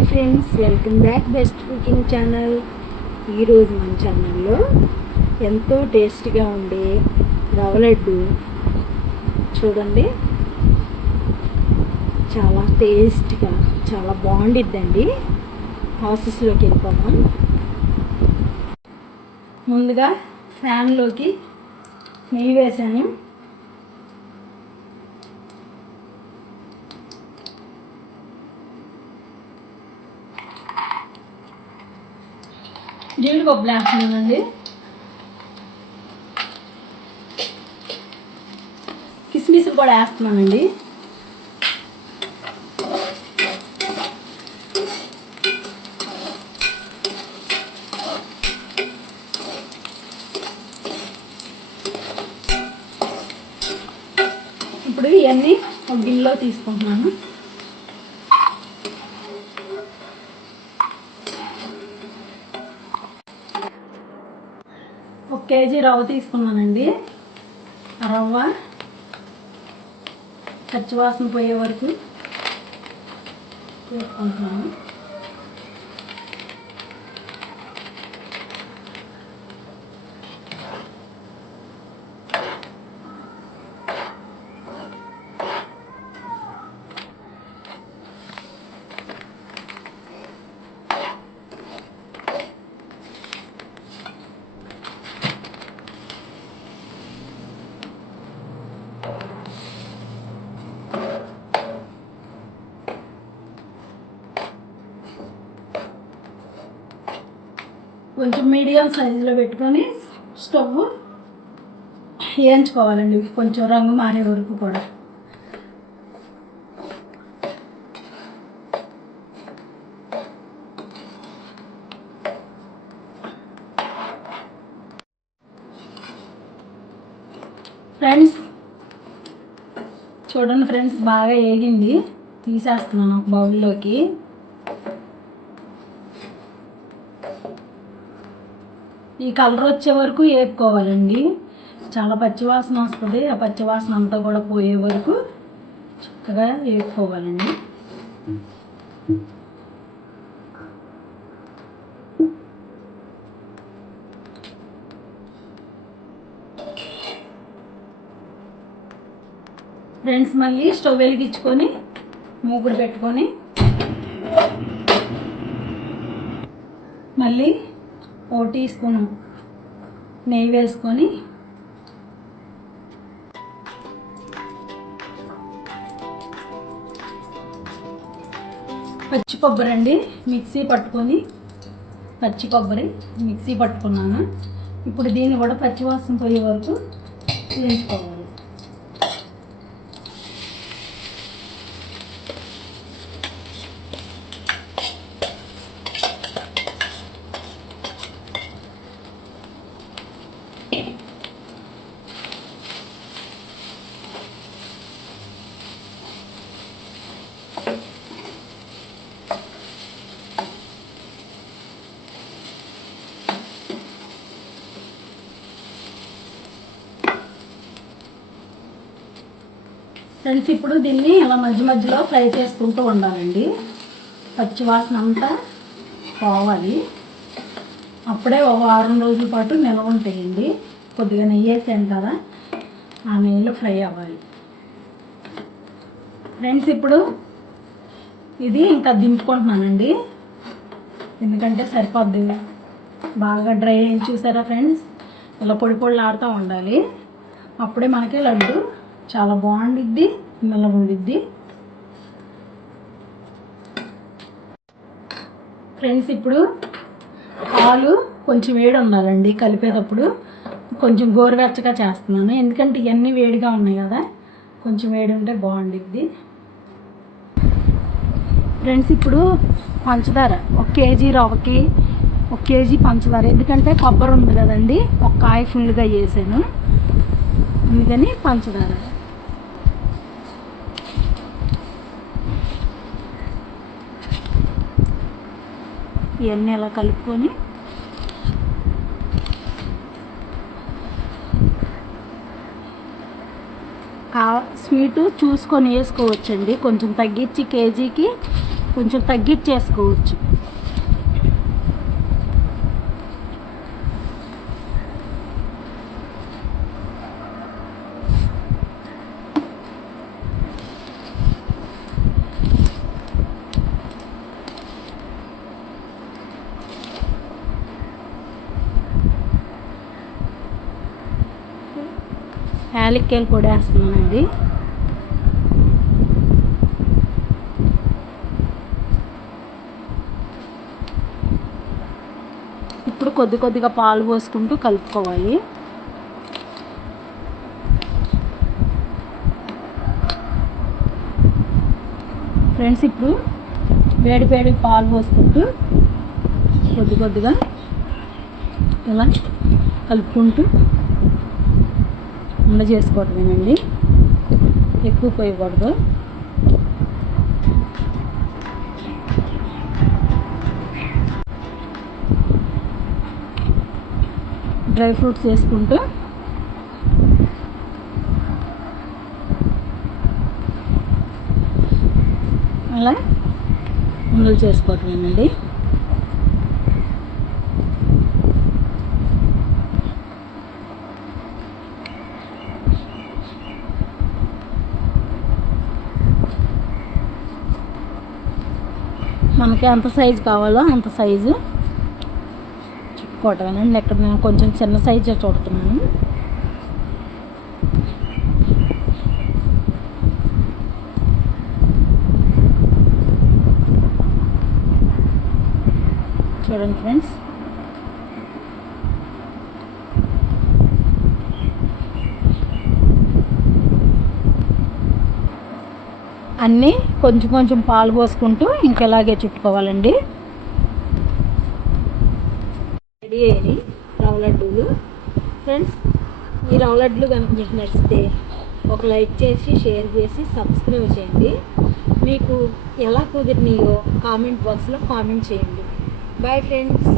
Hi friends, welcome back best cooking channel. ఈరోజు మన ఛానల్లో ఎంతో టేస్టీగా ఉండే రవ్వ లడ్డు చూడండి. చాలా టేస్టీగా చాలా బాగుండిద్దండి. ప్రాసెస్లోకి వెళ్ళిపోదాం. ముందుగా ఫ్యాన్లోకి నెయ్యి వేసాను. జీడిపప్పులు వేస్తున్నానండి. కిస్మిస్ కూడా వేస్తున్నానండి. ఇప్పుడు ఇవన్నీ ఒక గిన్నెలో తీసుకుంటున్నాను. ఒక కేజీ రవ్వ తీసుకున్నానండి. ఆ రవ్వ పచ్చివాసన పోయే వరకు వేసుకుంటున్నాను. కొంచెం మీడియం సైజులో పెట్టుకొని స్టవ్ వేయించుకోవాలండి, కొంచెం రంగు మారే వరకు కూడా. ఫ్రెండ్స్ చూడండి ఫ్రెండ్స్, బాగా వేగింది. తీసేస్తున్నాను ఒక బౌల్లోకి. ఈ కలర్ వచ్చే వరకు వేపుకోవాలండి. చాలా పచ్చివాసన వస్తుంది. ఆ పచ్చివాసన అంతా కూడా పోయే వరకు చక్కగా వేపుకోవాలండి. ఫ్రెండ్స్ మళ్ళీ స్టవ్ వెలిగించుకొని మూకుడు పెట్టుకొని మళ్ళీ 1 టీ స్పూన్ నెయ్యి వేసుకొని పచ్చి కొబ్బరి అండి మిక్సీ పట్టుకున్నాను. ఇప్పుడు దీన్ని కూడా పచ్చివాసన పోయే వరకు వేసుకోవాలి. ఫ్రెండ్స్ ఇప్పుడు దీన్ని ఇలా మధ్య మధ్యలో ఫ్రై చేసుకుంటూ ఉండాలండి. పచ్చివాసన అంతా పోవాలి. అప్పుడే ఒక వారం రోజుల పాటు నిల్వ ఉంటాయండి. కొద్దిగా నెయ్యి వేసాను కదా, ఆ నెయ్యిలో ఫ్రై అవ్వాలి. ఫ్రెండ్స్ ఇప్పుడు ఇది ఇంకా దింపుకుంటున్నానండి, ఎందుకంటే సరిపోద్ది. బాగా డ్రై అయింది చూసారా ఫ్రెండ్స్, ఇలా పొడి పొడిలు ఆడుతూ ఉండాలి. అప్పుడే మనకి లడ్డు చాలా బాగుండిద్ది, నిల్వ ఉండిద్ది. ఫ్రెండ్స్ ఇప్పుడు పాలు కొంచెం వేడి ఉండాలండి. కలిపేటప్పుడు కొంచెం గోరువెచ్చగా చేస్తున్నాను, ఎందుకంటే ఇవన్నీ వేడిగా ఉన్నాయి కదా, కొంచెం వేడి ఉంటే బాగుండిద్ది. ఫ్రెండ్స్ ఇప్పుడు పంచదార 1 కేజీ రవ్వకి 1 కేజీ పంచదార, ఎందుకంటే కొబ్బరి ఉంది కదండి, ఒక కాయ ఫుల్గా వేసాను, అందుకని పంచదార. ఇవన్నీ అలా కలుపుకొని స్వీటు చూసుకొని వేసుకోవచ్చండి. కొంచెం తగ్గించి కేజీకి కొంచెం తగ్గించేసుకోవచ్చు. యాలక్కాయలు కూడా వేస్తున్నానండి. ఇప్పుడు కొద్దిగా పాలు పోసుకుంటూ కలుపుకోవాలి. ఫ్రెండ్స్, ఇప్పుడు వేడి పాలు పోసుకుంటూ కొద్దిగా ఇలా కలుపుకుంటూ ఉండ చేసుకోవటమేనండి. ఎక్కువ పోయకూడదు. డ్రై ఫ్రూట్స్ వేసుకుంటూ అలా ఉండలు చేసుకోవటమేనండి. మనకి ఎంత సైజు కావాలో అంత సైజు చుట్టుకోవటమేనండి. ఇక్కడ నేను కొంచెం చిన్న సైజే చూడుతున్నాను. చూడండి ఫ్రెండ్స్, అన్నీ కొంచెం పాలు పోసుకుంటూ ఇంకెలాగే చుట్టుకోవాలండి. రెడీ అయ్యాయి రవ్వ లడ్డూలు. ఫ్రెండ్స్, ఈ రవ్వ లడ్డూలు కనుక మీకు నచ్చితే ఒక లైక్ చేసి, షేర్ చేసి, సబ్స్క్రైబ్ చేయండి. మీకు ఎలా కుదిరినాయో కామెంట్ బాక్స్లో కామెంట్ చేయండి. Bye friends.